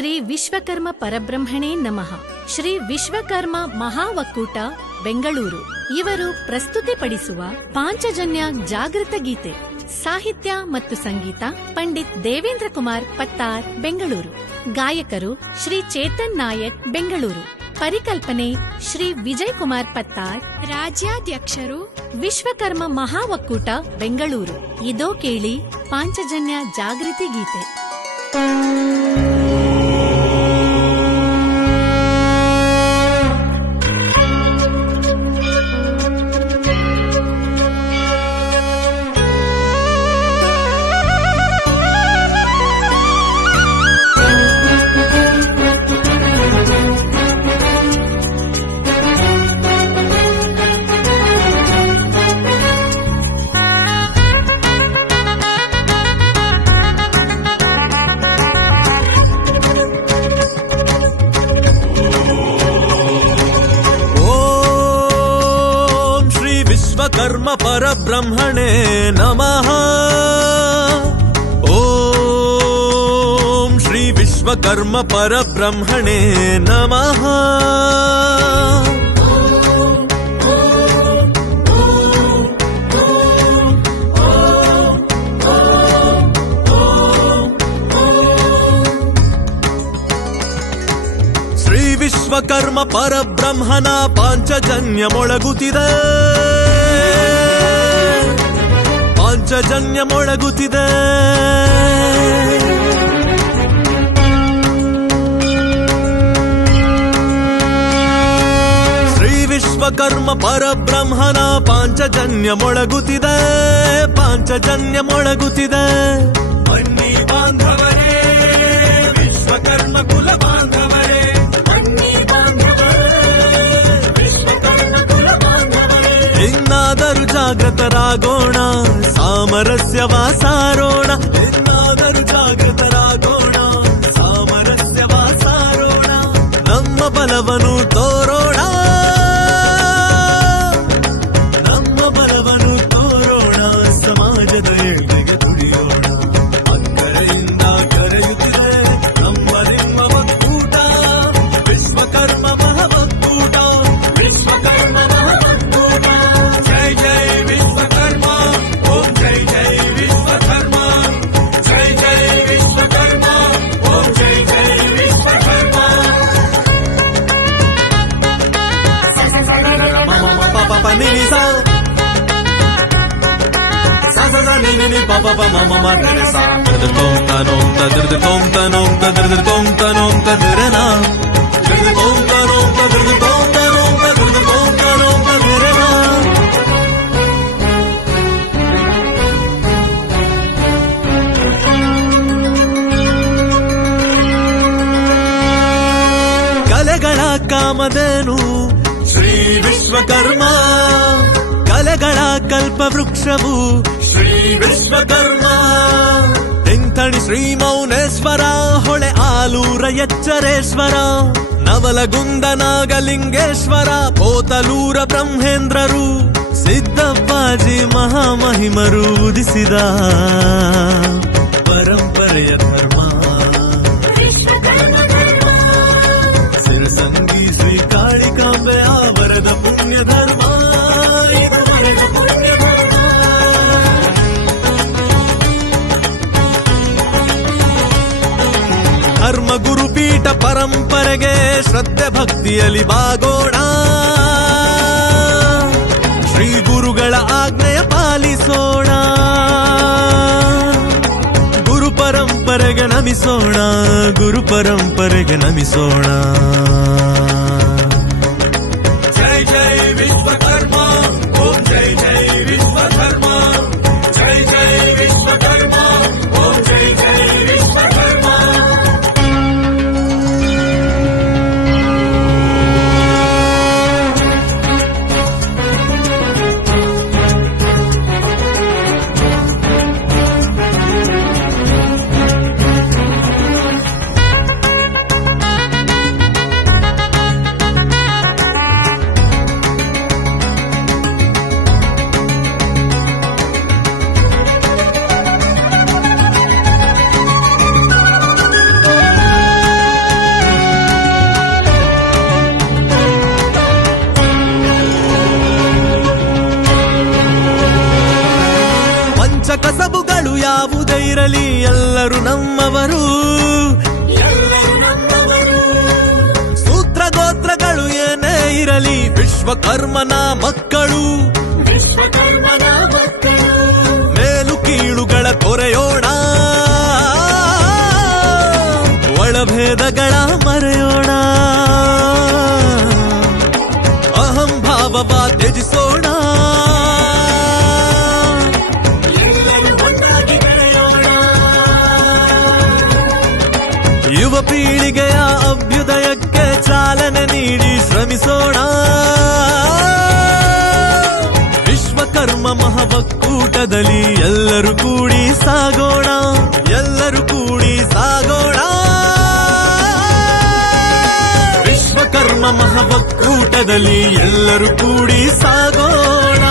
ಶ್ರೀ ವಿಶ್ವಕರ್ಮ ಪರಬ್ರಹ್ಮಣೇ ನಮಃ. ಶ್ರೀ ವಿಶ್ವಕರ್ಮ ಮಹಾವಕ್ಕೂಟ ಬೆಂಗಳೂರು. ಇವರು ಪ್ರಸ್ತುತಿಪಡಿಸುವ ಪಾಂಚಜನ್ಯ ಜಾಗೃತ ಗೀತೆ ಸಾಹಿತ್ಯ ಮತ್ತು ಸಂಗೀತ ಪಂಡಿತ್ ದೇವೇಂದ್ರ ಕುಮಾರ್ ಪತ್ತಾರ್ ಬೆಂಗಳೂರು. ಗಾಯಕರು ಶ್ರೀ ಚೇತನ್ ನಾಯಕ್ ಬೆಂಗಳೂರು. ಪರಿಕಲ್ಪನೆ ಶ್ರೀ ವಿಜಯ್ ಕುಮಾರ್ ಪತ್ತಾರ್. ರಾಜ್ಯಾಧ್ಯಕ್ಷರು ವಿಶ್ವಕರ್ಮ ಮಹಾವಕ್ಕೂಟ ಬೆಂಗಳೂರು. ಇದೋ ಕೇಳಿ ಪಾಂಚಜನ್ಯ ಜಾಗೃತಿ ಗೀತೆ. परब्रह्मणे नमः ॐ श्री विश्वकर्म परब्रह्मणे नमः ಶ್ರೀ ವಿಶ್ವಕರ್ಮ ಪರಬ್ರಹ್ಮನ ಪಾಂಚಜನ್ಯ ಮೊಳಗುತ್ತಿದೆ ಪಾಂಚಜನ್ಯ ಮೊಳಗುತ್ತಿದೆ ಶ್ರೀ ವಿಶ್ವಕರ್ಮ ಪರಬ್ರಹ್ಮನ ಪಾಂಚಜನ್ಯ ಮೊಳಗುತ್ತಿದೆ ಪಾಂಚಜನ್ಯ ಮೊಳಗುತ್ತಿದೆ ಬನ್ನಿ ಬಾಂಧವರೇ ವಿಶ್ವಕರ್ಮ ಕುಲ ಬಾಂಧವರೇ. ಬನ್ನಿ ಬಾಂಧವರೇ ವಿಶ್ವಕರ್ಮ ಕುಲ ಬಾಂಧವರೇ. ಇನ್ನಾದರೂ ಜಾಗೃತರಾಗೋಣ ಸಾಮರಸ್ಯವ ಸಾರೋಣ ಇನ್ನಾದರೂ ಜಾಗೃತರಾಗೋಣ ಸಾಮರಸ್ಯವ ಸಾರೋಣ ನಮ್ಮ ಬಲವನ್ನು ni ni ni pa pa pa ma ma ma re re sa dir dir tom ta nom ta dir dir tom ta nom ta dir dir tom ta nom ta dir re na dir dir tom ta nom ta dir dir tom ta nom ta dir dir tom ta nom ta dir re na ಕಲೆಗಳ ಕಾಮಧೇನು ಶ್ರೀ ವಿಶ್ವಕರ್ಮ ಕಲೆಗಳ ಕಲ್ಪವೃಕ್ಷವು ಶ್ರೀ ವಿಶ್ವಕರ್ಮ. ತೆಂಥಣಿ ಶ್ರೀ ಮೌನೇಶ್ವರ, ಹೊಳೆ ಆಲೂರ ಎಚ್ಚರೇಶ್ವರ, ನವಲಗುಂದ ನಾಗಲಿಂಗೇಶ್ವರ, ಪೋತಲೂರ ಬ್ರಹ್ಮೇಂದ್ರರು, ಸಿದ್ದಪ್ಪಾಜಿ ಮಹಾಮಹಿಮರು ಉದಿಸಿದ ಪರಂಪರೆಯ ಧರ್ಮ. ಧರ್ಮ ಗುರುಪೀಠ ಪರಂಪರೆಗೆ ಶ್ರದ್ಧೆ ಭಕ್ತಿಯಲ್ಲಿ ಬಾಗೋಣ ಶ್ರೀ ಗುರುಗಳ ಆಜ್ಞೆಯ ಪಾಲಿಸೋಣ. ಗುರು ಪರಂಪರೆಗೆ ನಮಿಸೋಣ, ಗುರು ಪರಂಪರೆಗೆ ನಮಿಸೋಣ. ಯಾವುದೇ ಇರಲಿ ಎಲ್ಲರೂ ನಮ್ಮವರು. ಸೂತ್ರ ಗೋತ್ರಗಳು ಏನೇ ಇರಲಿ ವಿಶ್ವಕರ್ಮನ ಮಕ್ಕಳು. ಮೇಲು ಕೀಳುಗಳ ತೊರೆಯೋಣ ಒಳಭೇದಗಳ ಮರೆಯೋಣ. ಅಹಂಭಾವ ತ್ಯಜಿಸೋಣ ಪೀಳಿಗೆಯ ಅಭ್ಯುದಯಕ್ಕೆ ಚಾಲನೆ ನೀಡಿ ಶ್ರಮಿಸೋಣ. ವಿಶ್ವಕರ್ಮ ಮಹಾಭಕ್ಕೂಟದಲ್ಲಿ ಎಲ್ಲರೂ ಕೂಡಿ ಸಾಗೋಣ, ಎಲ್ಲರೂ ಕೂಡಿ ಸಾಗೋಣ. ವಿಶ್ವಕರ್ಮ ಮಹಾಭಕ್ಕೂಟದಲ್ಲಿ ಎಲ್ಲರೂ ಕೂಡಿ ಸಾಗೋಣ.